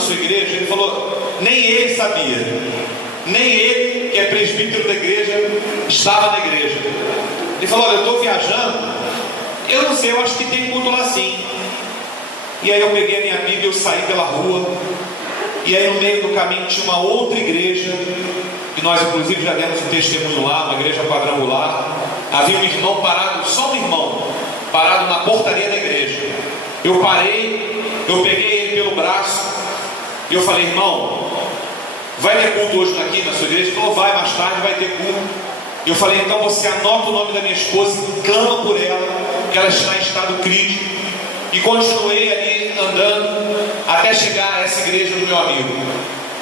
sua igreja? Ele falou, nem ele sabia. Nem ele, que é presbítero da igreja, estava na igreja. Ele falou, olha, eu estou viajando, eu não sei, eu acho que tem culto lá sim. E aí eu peguei a minha Bíblia, eu saí pela rua, e aí no meio do caminho tinha uma outra igreja, que nós inclusive já demos um testemunho lá, uma igreja quadrangular. Havia um irmão parado, só um irmão, parado na portaria da igreja. Eu parei, eu peguei ele pelo braço, e eu falei, irmão, vai ter culto hoje aqui na sua igreja? Ele falou, vai, mais tarde vai ter culto. Eu falei, então você anota o nome da minha esposa e clama por ela, que ela está em estado crítico. E continuei ali andando até chegar a essa igreja do meu amigo.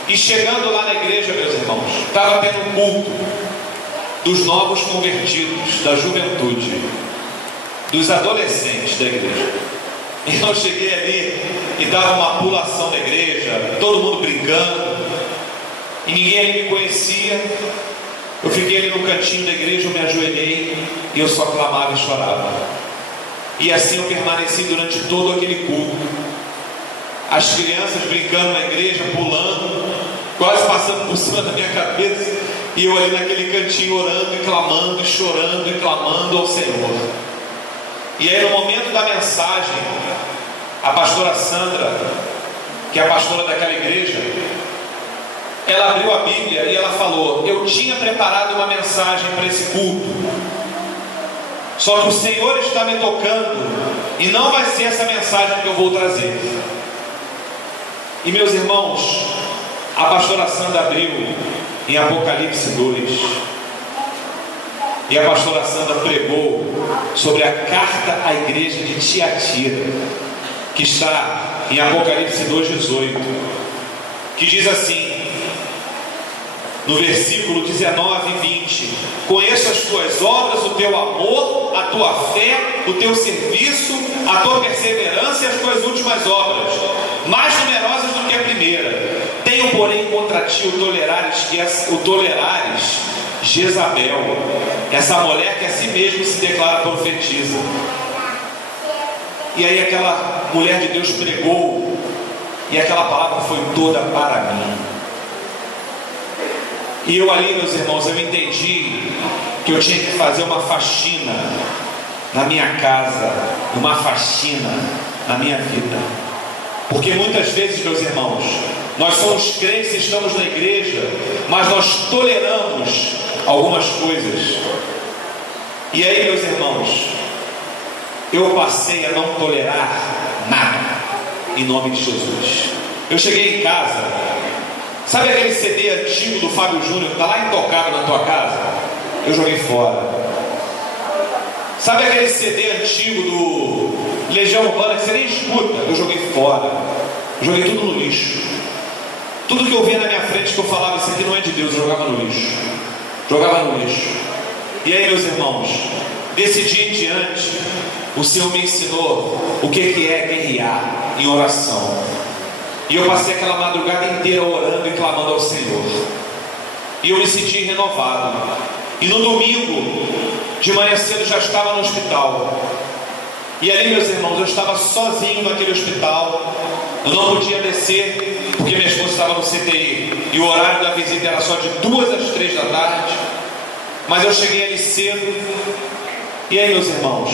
E chegando lá na igreja, meus irmãos, estava tendo um culto dos novos convertidos, da juventude, dos adolescentes da igreja. E eu cheguei ali e dava uma pulação na igreja, todo mundo brincando, e ninguém ali me conhecia. Eu fiquei ali no cantinho da igreja, eu me ajoelhei e eu só clamava e chorava. E assim eu permaneci durante todo aquele culto. As crianças brincando na igreja, pulando, quase passando por cima da minha cabeça, e eu ali naquele cantinho orando e clamando, e chorando e clamando ao Senhor. E aí no momento da mensagem, a pastora Sandra, que é a pastora daquela igreja, ela abriu a Bíblia e ela falou, eu tinha preparado uma mensagem para esse culto, só que o Senhor está me tocando, e não vai ser essa mensagem que eu vou trazer. E meus irmãos, a pastora Sandra abriu em Apocalipse 2, e a pastora Sandra pregou sobre a carta à igreja de Tiatira, que está em Apocalipse 2:18, que diz assim, no versículo 19 e 20, conheço as tuas obras, o teu amor, a tua fé, o teu serviço, a tua perseverança e as tuas últimas obras, mais numerosas do que a primeira. Tenho, porém, contra ti o tolerares Jezabel, essa mulher que a si mesma se declara profetisa. E aí aquela mulher de Deus pregou, e aquela palavra foi toda para mim. E eu ali, meus irmãos, eu entendi que eu tinha que fazer uma faxina na minha casa, uma faxina na minha vida. Porque muitas vezes, meus irmãos, nós somos crentes, estamos na igreja, mas nós toleramos algumas coisas. E aí, meus irmãos, eu passei a não tolerar nada, em nome de Jesus. Eu cheguei em casa, sabe aquele CD antigo do Fábio Júnior que está lá intocado na tua casa? Eu joguei fora. Sabe aquele CD antigo do Legião Urbana que você nem escuta? Eu joguei fora. Eu joguei tudo no lixo. Tudo que eu via na minha frente que eu falava, isso aqui não é de Deus, eu jogava no lixo. Jogava no lixo. E aí, meus irmãos, desse dia em diante, o Senhor me ensinou o que é guerrear em oração. E eu passei aquela madrugada inteira orando e clamando ao Senhor. E eu me senti renovado. E no domingo, de manhã cedo, já estava no hospital. E ali, meus irmãos, eu estava sozinho naquele hospital. Eu não podia descer, porque minha esposa estava no CTI. E o horário da visita era só de 2 às 3 da tarde. Mas eu cheguei ali cedo. E aí, meus irmãos,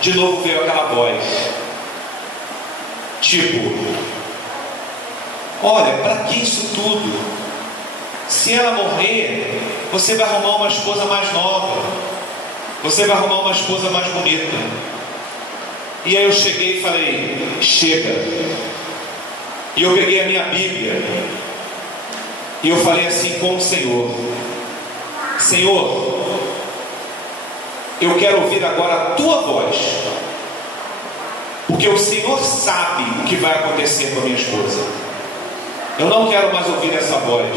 de novo veio aquela voz. Tipo, olha, para que isso tudo? Se ela morrer, você vai arrumar uma esposa mais nova, você vai arrumar uma esposa mais bonita. E aí eu cheguei e falei, chega. E eu peguei a minha Bíblia e eu falei assim com o Senhor, Senhor, eu quero ouvir agora a tua voz, porque o Senhor sabe o que vai acontecer com a minha esposa. Eu não quero mais ouvir essa voz.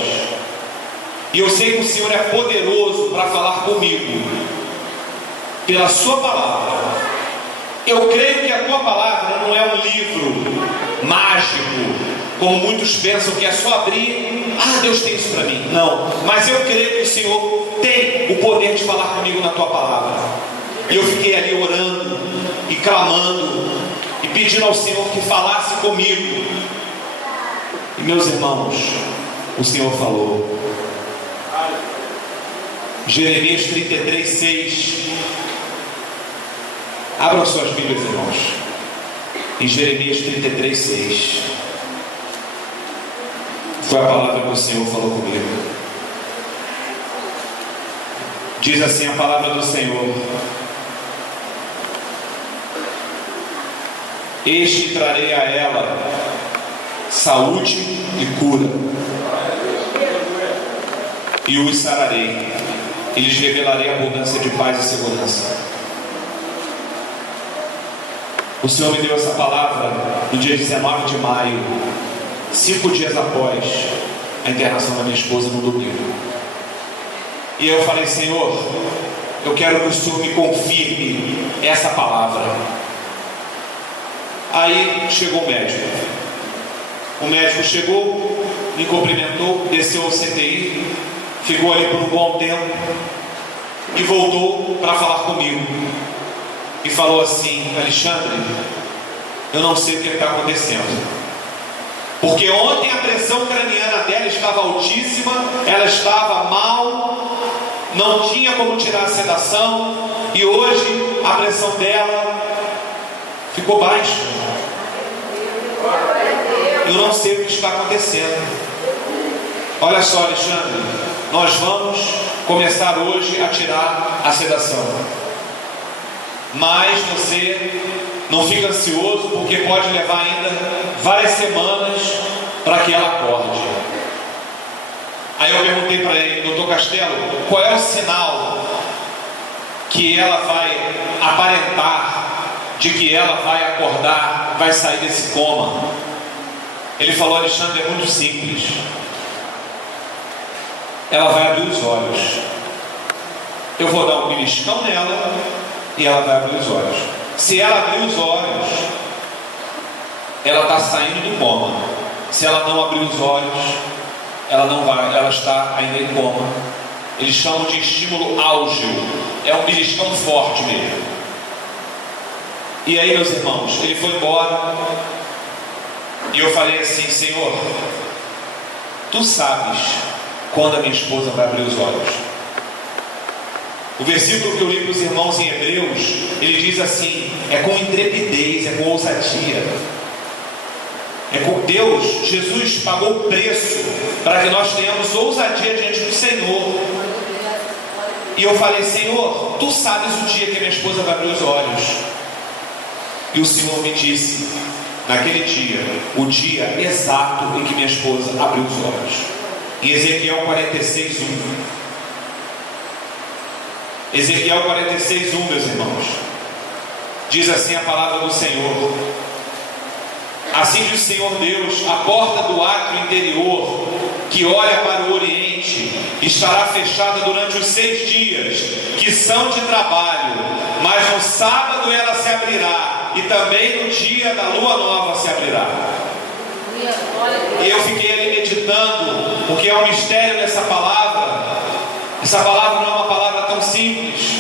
E eu sei que o Senhor é poderoso para falar comigo pela sua palavra. Eu creio que a tua palavra não é um livro mágico, como muitos pensam que é só abrir, Deus tem isso para mim. Não, mas eu creio que o Senhor tem o poder de falar comigo na tua palavra. E eu fiquei ali orando e clamando e pedindo ao Senhor que falasse comigo. E Meus irmãos, o Senhor falou. Jeremias 33:6. Abram suas Bíblias, irmãos. Em Jeremias 33:6. Foi a palavra que o Senhor falou comigo. Diz assim a palavra do Senhor: Este trarei a ela saúde e cura, e os sararei, e lhes revelarei abundância de paz e segurança. O Senhor me deu essa palavra no dia 19 de maio, 5 dias após a internação da minha esposa no domingo. E eu falei: Senhor, eu quero que o Senhor me confirme essa palavra. Aí chegou o médico. O médico chegou, me cumprimentou, desceu ao CTI, ficou ali por um bom tempo e voltou para falar comigo. E falou assim: Alexandre, eu não sei o que está acontecendo, porque ontem a pressão craniana dela estava altíssima, ela estava mal, não tinha como tirar a sedação, e hoje a pressão dela ficou baixa. Eu não sei o que está acontecendo. Olha só, Alexandre, nós vamos começar hoje a tirar a sedação, mas você não fica ansioso, porque pode levar ainda várias semanas para que ela acorde. Aí eu perguntei para ele: doutor Castelo, qual é o sinal que ela vai aparentar de que ela vai acordar, vai sair desse coma? Ele falou: Alexandre, é muito simples. Ela vai abrir os olhos. Eu vou dar um beliscão nela e ela vai abrir os olhos. Se ela abrir os olhos, ela está saindo do coma. Se ela não abrir os olhos, ela não vai, ela está ainda em coma. Eles chamam de estímulo áugeo. É um beliscão forte mesmo. E aí, meus irmãos, ele foi embora. E eu falei assim: Senhor, Tu sabes quando a minha esposa vai abrir os olhos. O versículo que eu li para os irmãos em Hebreus, ele diz assim: é com intrepidez, é com ousadia. É com Deus. Jesus pagou o preço para que nós tenhamos ousadia diante do Senhor. E eu falei: Senhor, Tu sabes o dia que a minha esposa vai abrir os olhos. E o Senhor me disse, naquele dia, o dia exato em que minha esposa abriu os olhos. Em Ezequiel 46:1. Ezequiel 46:1, meus irmãos. Diz assim a palavra do Senhor: Assim diz o Senhor Deus: a porta do átrio interior, que olha para o oriente, estará fechada durante os 6 dias, que são de trabalho, mas no sábado ela se abrirá, e também no dia da lua nova se abrirá. E eu fiquei ali meditando, porque é um mistério dessa palavra. Essa palavra não é uma palavra tão simples.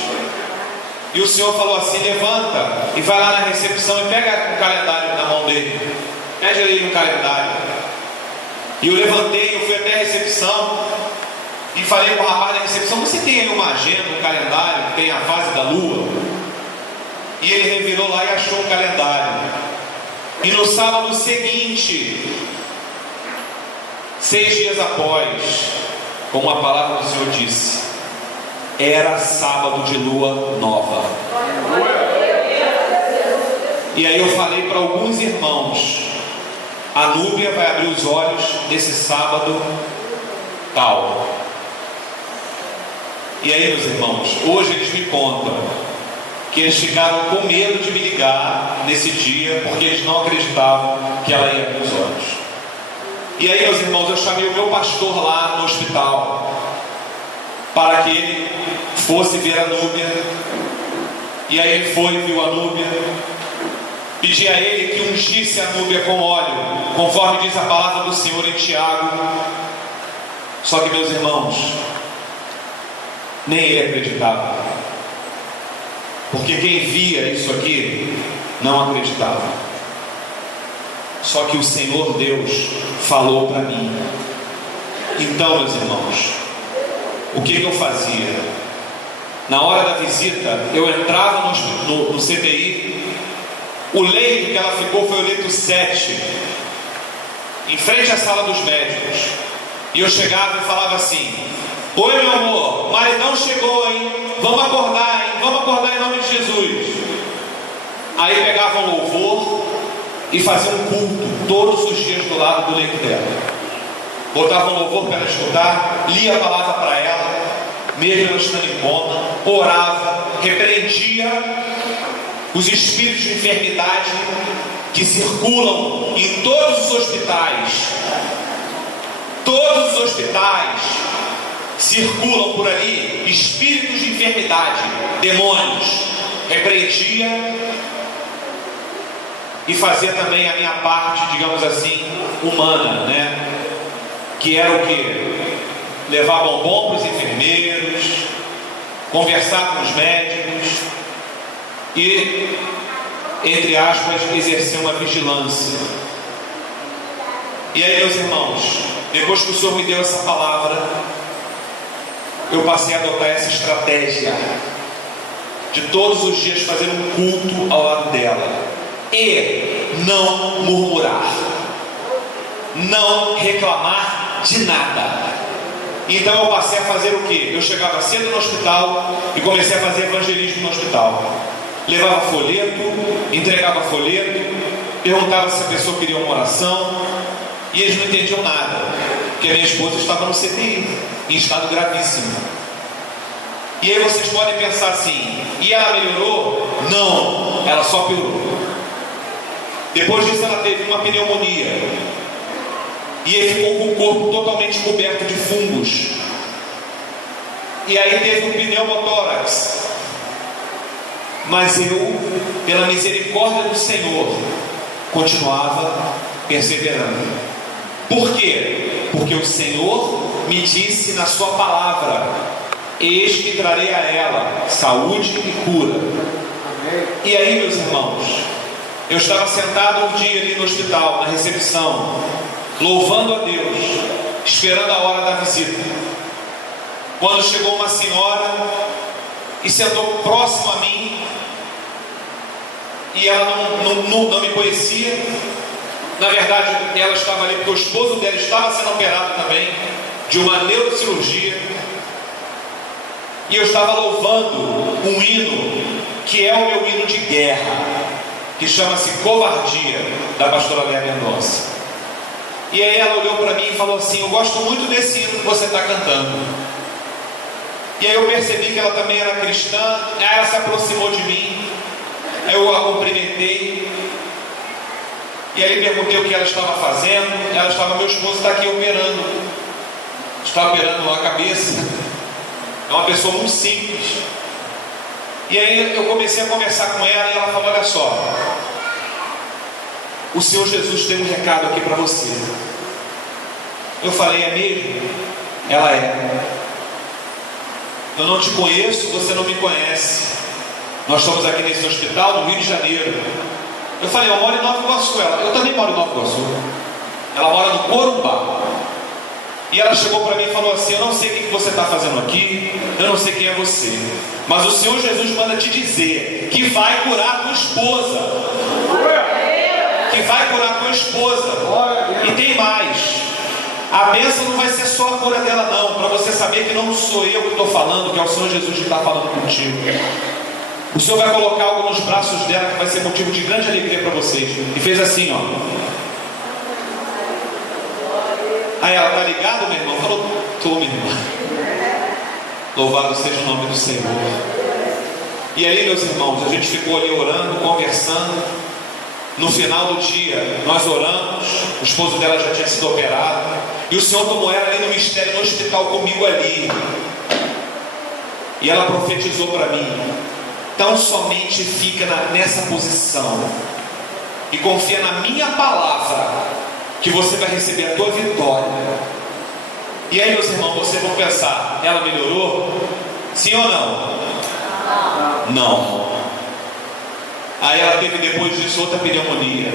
E o Senhor falou assim: levanta e vai lá na recepção e pega o calendário na mão dele. Pede a ele um calendário. E eu levantei, eu fui até a recepção e falei com o rapaz da recepção: você tem aí uma agenda, um calendário que tem a fase da lua? E ele revirou lá e achou um calendário. E no sábado seguinte, 6 dias após, como a palavra do Senhor disse, era sábado de lua nova. E aí eu falei para alguns irmãos: a Núbia vai abrir os olhos esse sábado tal. E aí, meus irmãos, hoje eles me contam que eles ficaram com medo de me ligar nesse dia, porque eles não acreditavam que ela ia abrir os olhos. E aí, meus irmãos, eu chamei o meu pastor lá no hospital para que ele fosse ver a Núbia. E aí ele foi e viu a Núbia. Pedi a ele que ungisse a Núbia com óleo, conforme diz a palavra do Senhor em Tiago. Só que, meus irmãos, nem ele acreditava, porque quem via isso aqui não acreditava. Só que o Senhor Deus falou para mim. Então, meus irmãos, o que eu fazia? Na hora da visita, eu entrava no CTI. O leito que ela ficou foi o leito 7, em frente à sala dos médicos. E eu chegava e falava assim: oi, meu amor, maridão chegou, hein? Vamos acordar, hein? Vamos acordar em nome de Jesus. Aí pegava um louvor e fazia um culto todos os dias do lado do leito dela. Botava um louvor para ela escutar, lia a palavra para ela, mesmo ela estando em coma, orava, repreendia os espíritos de enfermidade que circulam em todos os hospitais. Todos os hospitais circulam por ali espíritos de enfermidade, demônios. Repreendia e fazia também a minha parte, digamos assim, humana, né? Que era o que? Levar bombom para os enfermeiros, conversar com os médicos e, entre aspas, exercer uma vigilância. E aí, meus irmãos, depois que o Senhor me deu essa palavra, eu passei a adotar essa estratégia de todos os dias fazer um culto ao lado dela e não murmurar, não reclamar de nada. Então eu passei a fazer o que? Eu chegava cedo no hospital e comecei a fazer evangelismo no hospital. Levava folheto, entregava folheto, perguntava se a pessoa queria uma oração, e eles não entendiam nada, porque a minha esposa estava no CTI, em estado gravíssimo. E aí vocês podem pensar assim: e ela melhorou? Não, ela só piorou. Depois disso ela teve uma pneumonia e ele ficou com o corpo totalmente coberto de fungos. E aí teve um pneumotórax. Mas eu, pela misericórdia do Senhor, continuava perseverando. Por quê? Porque o Senhor me disse na sua palavra: eis que trarei a ela saúde e cura. E aí, meus irmãos, eu estava sentado um dia ali no hospital, na recepção, louvando a Deus, esperando a hora da visita, quando chegou uma senhora e sentou próximo a mim, e ela não me conhecia. Na verdade, ela estava ali porque o esposo dela estava sendo operado também de uma neurocirurgia, e eu estava louvando um hino que é o meu hino de guerra, que chama-se Covardia, da pastora Léa Mendonça. E aí ela olhou para mim e falou assim: eu gosto muito desse hino que você está cantando. E aí eu percebi que ela também era cristã. Aí ela se aproximou de mim, aí eu a cumprimentei, e aí perguntei o que ela estava fazendo. Ela estava: meu esposo está aqui operando, está operando a cabeça. É uma pessoa muito simples. E aí eu comecei a conversar com ela, e ela falou: olha só, o Senhor Jesus tem um recado aqui para você. Eu falei: é mesmo? Ela: é. Eu não te conheço, você não me conhece. Nós estamos aqui nesse hospital no Rio de Janeiro. Eu falei: eu moro em Nova Iguaçu. Ela: eu também moro em Nova Iguaçu. Ela mora no Corumbá. E ela chegou para mim e falou assim: eu não sei o que você está fazendo aqui, eu não sei quem é você, mas o Senhor Jesus manda te dizer que vai curar a tua esposa. Que vai curar a tua esposa. E tem mais: a bênção não vai ser só a cura dela não, para você saber que não sou eu que estou falando, que é o Senhor Jesus que está falando contigo. O Senhor vai colocar algo nos braços dela que vai ser motivo de grande alegria para vocês. E fez assim, ó. Aí ela: tá ligado, meu irmão? Falou: tô, meu irmão. Louvado seja o nome do Senhor. E aí, meus irmãos, a gente ficou ali orando, conversando. No final do dia, nós oramos. O esposo dela já tinha sido operado, e o Senhor tomou ela ali no mistério, no hospital comigo ali. E ela profetizou para mim: tão somente fica nessa posição e confia na minha palavra, que você vai receber a tua vitória. E aí, meus irmãos, vocês vão pensar: ela melhorou? Sim ou não? Não. Aí ela teve depois disso outra pneumonia.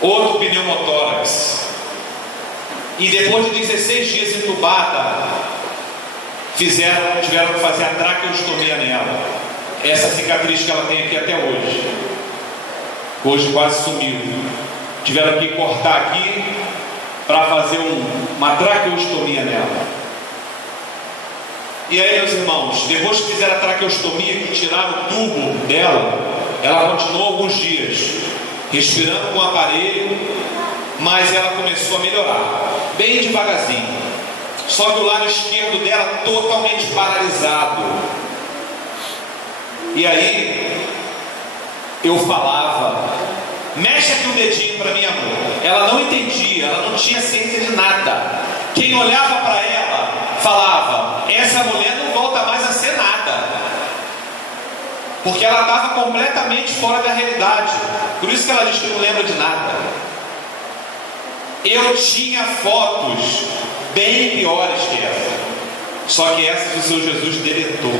outro pneumotórax. E depois de 16 dias entubada, tiveram que fazer a traqueostomia nela. Essa cicatriz que ela tem aqui até hoje. Hoje quase sumiu. Tiveram que cortar aqui para fazer uma traqueostomia nela. E aí, meus irmãos, depois que fizeram a traqueostomia, que tiraram o tubo dela, ela continuou alguns dias respirando com o aparelho, mas ela começou a melhorar, bem devagarzinho. Só que o lado esquerdo dela totalmente paralisado. E aí eu falava: mexe aqui o dedinho para mim, amor. Ela não entendia, ela não tinha ciência de nada. Quem olhava para ela falava: essa mulher não volta mais a ser nada, porque ela estava completamente fora da realidade. Por isso que ela diz que não lembra de nada. Eu tinha fotos bem piores que essa, só que essa o Senhor Jesus deletou.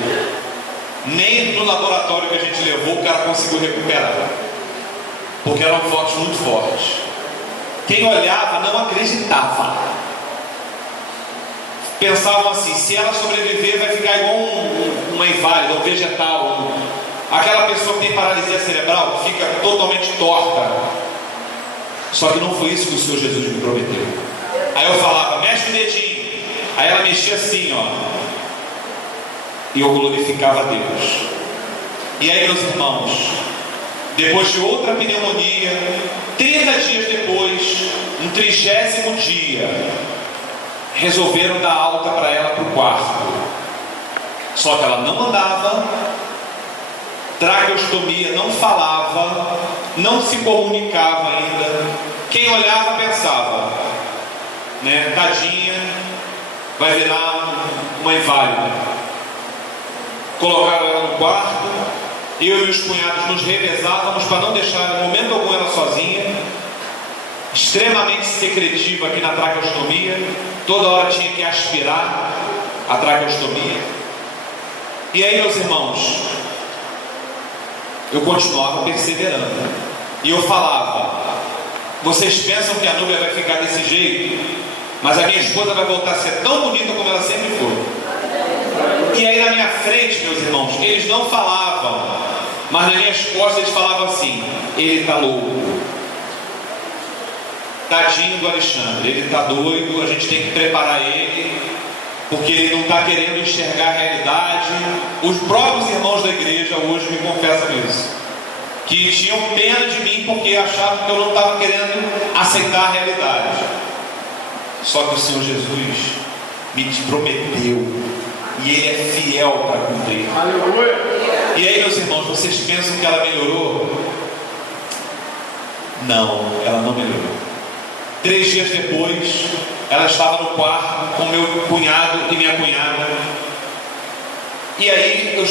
Nem no laboratório que a gente levou o cara conseguiu recuperar, porque eram fotos muito fortes. Quem olhava não acreditava. Pensavam assim: se ela sobreviver vai ficar igual uma inválida, um vegetal, aquela pessoa que tem paralisia cerebral, que fica totalmente torta. Só que não foi isso que o Senhor Jesus me prometeu. Aí eu falava: mexe o dedinho. Aí ela mexia assim, ó, e eu glorificava a Deus. E aí, meus irmãos, depois de outra pneumonia, 30 dias depois, no 30º dia, resolveram dar alta para ela para o quarto. Só que ela não andava, traqueostomia, não falava, não se comunicava ainda. Quem olhava pensava, né, tadinha, vai virar uma inválida. Colocaram ela no quarto. Eu e os cunhados nos revezávamos para não deixar em momento algum ela sozinha. Extremamente secretiva aqui na traqueostomia. Toda hora tinha que aspirar a traqueostomia. E aí, meus irmãos, eu continuava perseverando. E eu falava: vocês pensam que a Núbia vai ficar desse jeito, mas a minha esposa vai voltar a ser tão bonita como ela sempre foi. E aí na minha frente, meus irmãos, eles não falavam, mas nas minhas costas eles falavam assim: ele está louco, tadinho do Alexandre, ele está doido, a gente tem que preparar ele, porque ele não está querendo enxergar a realidade. Os próprios irmãos da igreja hoje me confessam isso, que tinham pena de mim porque achavam que eu não estava querendo aceitar a realidade. Só que o Senhor Jesus me prometeu, e Ele é fiel para cumprir. Aleluia. E aí, meus irmãos, vocês pensam que ela melhorou? Não, ela não melhorou. 3 dias depois, ela estava no quarto com meu cunhado e minha cunhada. E aí eu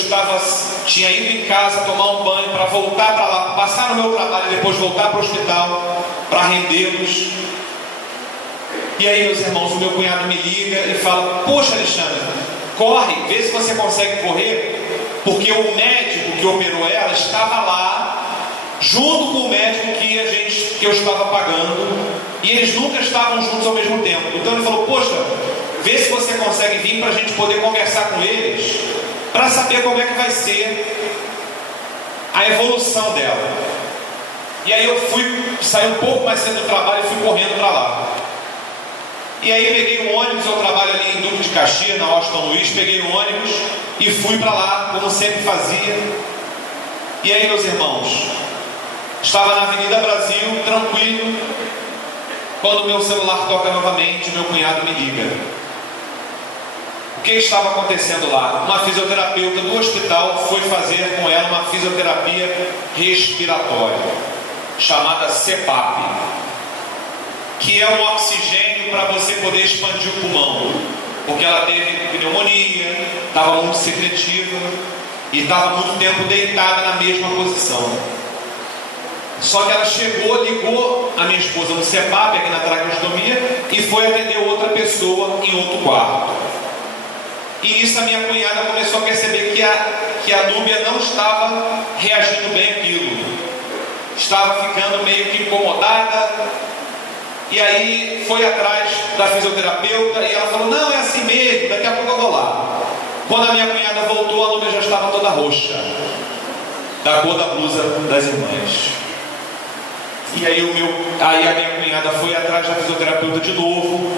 tinha ido em casa tomar um banho para voltar para lá, passar no meu trabalho e depois voltar para o hospital para rendê-los. E aí, meus irmãos, o meu cunhado me liga e fala: poxa, Alexandre, corre, vê se você consegue correr, porque o médico que operou ela estava lá, junto com o médico que eu estava pagando, e eles nunca estavam juntos ao mesmo tempo. Então ele falou: poxa, vê se você consegue vir para a gente poder conversar com eles, para saber como é que vai ser a evolução dela. E aí eu saí um pouco mais cedo do trabalho e fui correndo para lá. E aí peguei um ônibus, eu trabalho ali em Duque de Caxias, na Washington Luiz, peguei um ônibus e fui para lá, como sempre fazia. E aí, meus irmãos, estava na Avenida Brasil, tranquilo, quando meu celular toca novamente, meu cunhado me liga. O que estava acontecendo lá? Uma fisioterapeuta do hospital foi fazer com ela uma fisioterapia respiratória, chamada CPAP, que é um oxigênio para você poder expandir o pulmão, porque ela teve pneumonia, estava muito secretiva e estava muito tempo deitada na mesma posição. Só que ela chegou, ligou a minha esposa no CPAP, aqui na traqueostomia, e foi atender outra pessoa em outro quarto. E nisso a minha cunhada começou a perceber que a Núbia não estava reagindo bem àquilo. estava ficando meio que incomodada, e aí foi atrás da fisioterapeuta, e ela falou, não, é assim mesmo, daqui a pouco eu vou lá. Quando a minha cunhada voltou, a Núbia já estava toda roxa, da cor da blusa das irmãs. E aí a minha cunhada foi atrás da fisioterapeuta de novo,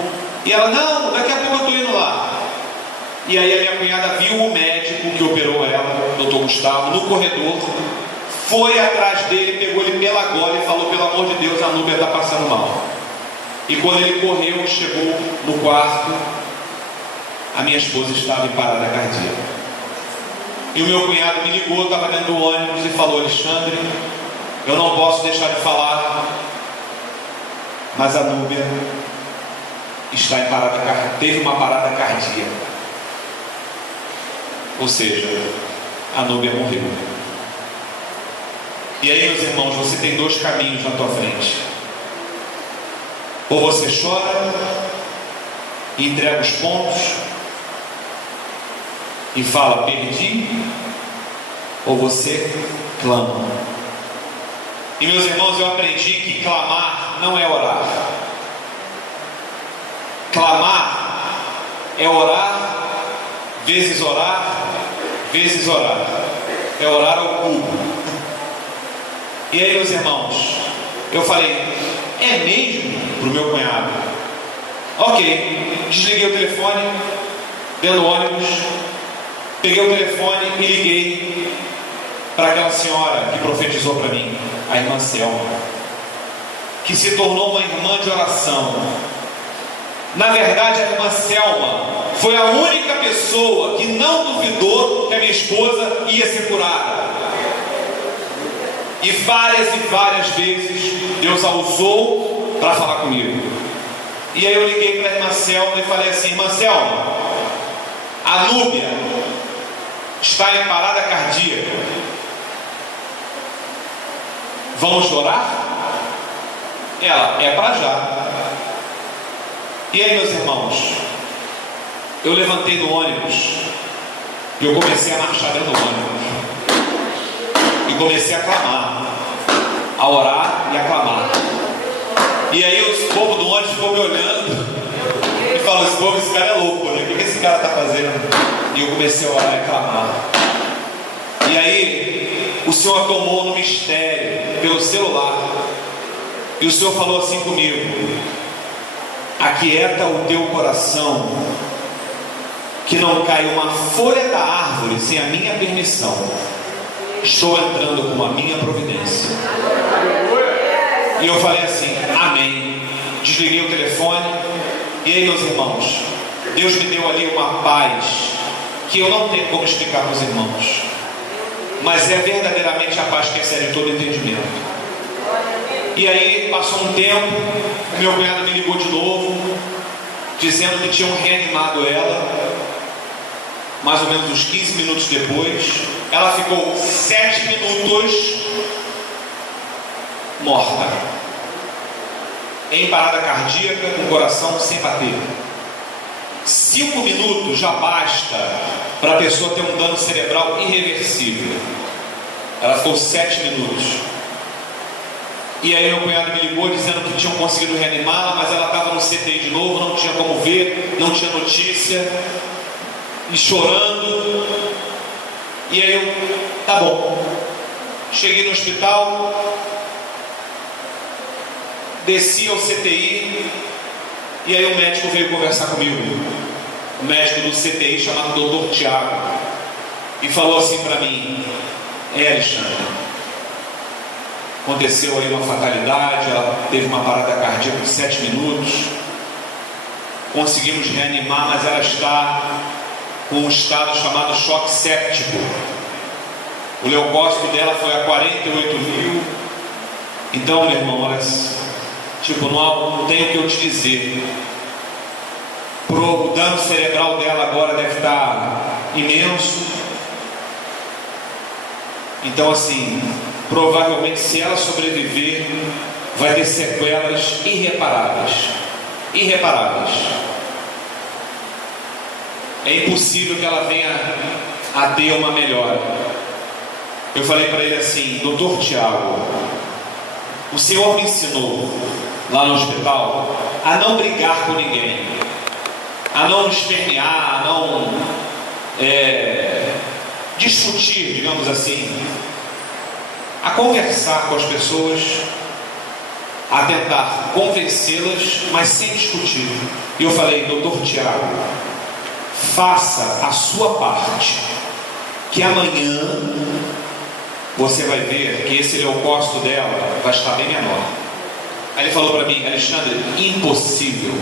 e ela, não, daqui a pouco eu estou indo lá. E aí a minha cunhada viu o médico que operou ela, o Dr. Gustavo, no corredor, foi atrás dele, pegou ele pela gola e falou, pelo amor de Deus, a Núbia está passando mal. E quando ele correu, chegou no quarto, a minha esposa estava em parada cardíaca. E o meu cunhado me ligou, estava dentro do ônibus e falou, Alexandre, eu não posso deixar de falar, mas a Núbia está em parada cardíaca, teve uma parada cardíaca. Ou seja, a Núbia morreu. E aí, meus irmãos, você tem dois caminhos na tua frente. Ou você chora e entrega os pontos e fala, perdi, ou você clama. E meus irmãos, eu aprendi que clamar não é orar. Clamar é orar, vezes orar, vezes orar. É orar ao cubo. E aí, meus irmãos, eu falei, é mesmo? Para o meu cunhado. Ok, desliguei o telefone, dentro do ônibus, peguei o telefone e liguei para aquela senhora que profetizou para mim, a irmã Selma, que se tornou uma irmã de oração. Na verdade, a irmã Selma foi a única pessoa que não duvidou que a minha esposa ia ser curada. E várias vezes Deus a usou para falar comigo. E aí eu liguei para a irmã Selma e falei assim, irmã Selma, a Núbia está em parada cardíaca. Vamos orar? Ela, é para já. E aí, meus irmãos, eu levantei no ônibus e eu comecei a marchar dentro do ônibus. E comecei a clamar, a orar e a clamar. E aí o povo do ônibus ficou me olhando e falou, esse cara é louco, né? O que esse cara está fazendo? E eu comecei a orar e a clamar. E aí o Senhor tomou no mistério, pelo celular. E o Senhor falou assim comigo, aquieta o teu coração, que não cai uma folha da árvore sem a minha permissão. Estou entrando com a minha providência. E eu falei assim, amém. Desliguei o telefone. E aí, meus irmãos, Deus me deu ali uma paz que eu não tenho como explicar para os irmãos, mas é verdadeiramente a paz que excede todo entendimento. E aí passou um tempo, meu cunhado me ligou de novo, dizendo que tinham reanimado ela. Mais ou menos uns 15 minutos depois, ela ficou 7 minutos morta, em parada cardíaca, com o coração sem bater. 5 minutos já basta para a pessoa ter um dano cerebral irreversível. Ela ficou 7 minutos. E aí meu cunhado me ligou dizendo que tinham conseguido reanimá-la, mas ela estava no CTI de novo, não tinha como ver, não tinha notícia, e chorando. E aí eu, tá bom. Cheguei no hospital, desci ao CTI, e aí o médico veio conversar comigo, o médico do CTI chamado Dr. Tiago, e falou assim para mim, Alexandre, aconteceu aí uma fatalidade, ela teve uma parada cardíaca de 7 minutos, conseguimos reanimar, mas ela está com um estado chamado choque séptico. O leucócito dela foi a 48.000. Então, meu irmão, olha, tipo, não tenho o que eu te dizer. O dano cerebral dela agora deve estar imenso. Então, assim, provavelmente, se ela sobreviver, vai ter sequelas irreparáveis. Irreparáveis. É impossível que ela venha a ter uma melhora. Eu falei para ele assim, Dr. Tiago, O Senhor me ensinou lá no hospital a não brigar com ninguém, a não espernear, a não discutir, digamos assim, a conversar com as pessoas, a tentar convencê-las, mas sem discutir. E eu falei: doutor Tiago, faça a sua parte, que amanhã você vai ver que esse leucócito dela vai estar bem menor. Aí ele falou para mim: Alexandre, impossível.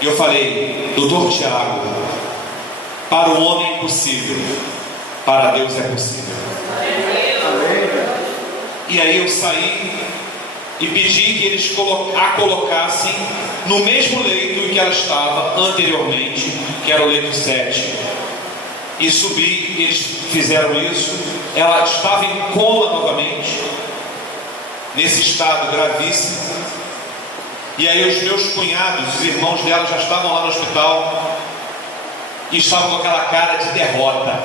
E eu falei: doutor Tiago, para o homem é impossível, para Deus é possível. E aí eu saí e pedi que eles a colocassem no mesmo leito em que ela estava anteriormente, que era o leito 7. E subi, eles fizeram isso. Ela estava em coma novamente, nesse estado gravíssimo. E aí os meus cunhados, os irmãos dela, já estavam lá no hospital e estavam com aquela cara de derrota.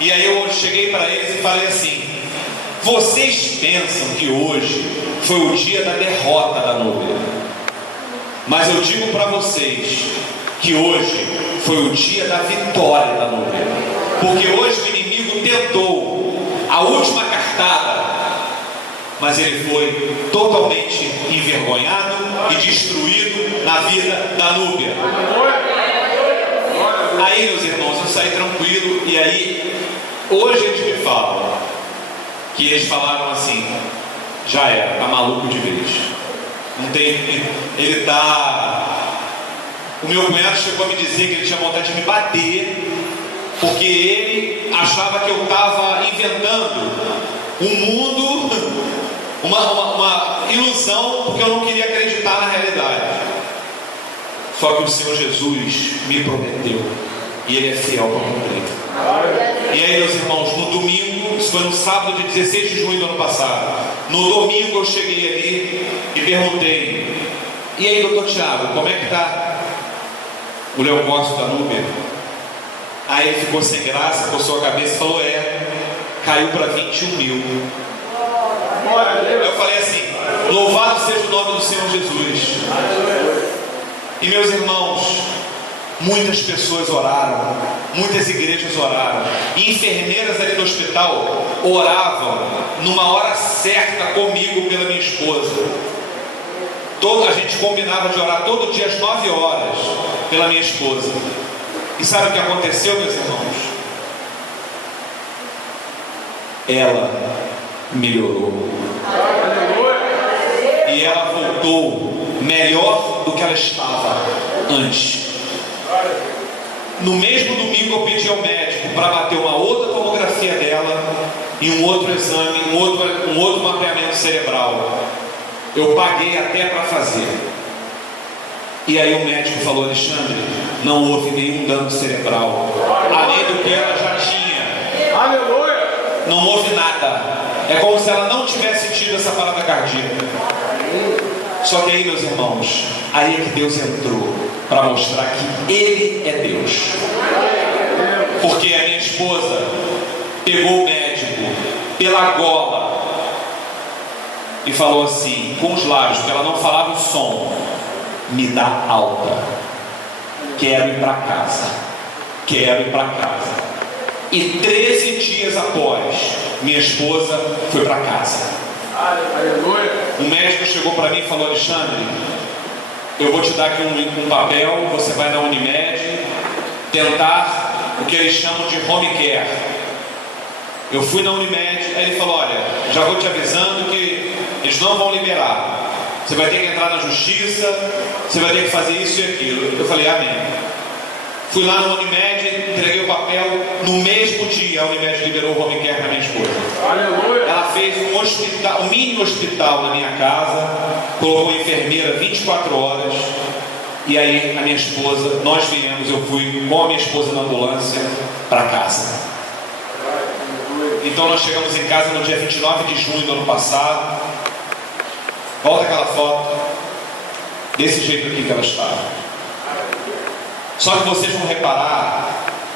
E aí eu cheguei para eles e falei assim: vocês pensam que hoje foi o dia da derrota da Núbia, mas eu digo para vocês que hoje foi o dia da vitória da Núbia, porque hoje o inimigo tentou a última cartada, mas ele foi totalmente envergonhado e destruído na vida da Núbia. Aí, meus irmãos, eu saí tranquilo. E aí, hoje eles me falam que eles falaram assim: já era, tá maluco de vez, não tem, ele tá... O meu cunhado chegou a me dizer que ele tinha vontade de me bater, porque ele achava que eu estava inventando um mundo, uma ilusão, porque eu não queria acreditar na realidade. Só que o Senhor Jesus me prometeu, e Ele é fiel para cumprir. E aí, meus irmãos, no domingo, isso foi no sábado de 16 de junho do ano passado, no domingo eu cheguei ali e perguntei: e aí, doutor Tiago, como é que está o leucócito da Núbia? Aí ele ficou sem graça, coçou a cabeça e falou: caiu para 21 mil. Eu falei assim: louvado seja o nome do Senhor Jesus. E meus irmãos, muitas pessoas oraram, muitas igrejas oraram, e enfermeiras ali no hospital oravam numa hora certa comigo pela minha esposa. A gente combinava de orar todo dia às 9 horas pela minha esposa. E sabe o que aconteceu, meus irmãos? Ela melhorou. E ela voltou melhor do que ela estava antes. No mesmo domingo eu pedi ao médico para bater uma outra tomografia dela e um outro exame, um outro mapeamento cerebral. Eu paguei até para fazer. E aí o médico falou: Alexandre, não houve nenhum dano cerebral, além do que ela já tinha. Aleluia! Não houve nada. É como se ela não tivesse tido essa parada cardíaca. Só que aí, meus irmãos, aí é que Deus entrou para mostrar que Ele é Deus. Porque a minha esposa pegou o médico pela gola e falou assim, com os lábios, porque ela não falava o som: me dá alta, quero ir para casa, quero ir para casa. E 13 dias após, minha esposa foi para casa. O médico chegou para mim e falou: Alexandre, eu vou te dar aqui um papel, você vai na Unimed tentar o que eles chamam de home care. Eu fui na Unimed, aí ele falou: olha, já vou te avisando que eles não vão liberar, você vai ter que entrar na justiça, você vai ter que fazer isso e aquilo. Eu falei: amém. Fui lá na Unimed, entreguei o papel. No mesmo dia a Unimed liberou o home care para minha esposa. Ela fez um hospital, um mini hospital na minha casa, colocou uma enfermeira 24 horas. E aí a minha esposa, nós viemos, eu fui com a minha esposa na ambulância para casa. Então nós chegamos em casa no dia 29 de junho do ano passado. Volta aquela foto, desse jeito aqui que ela estava. Só que vocês vão reparar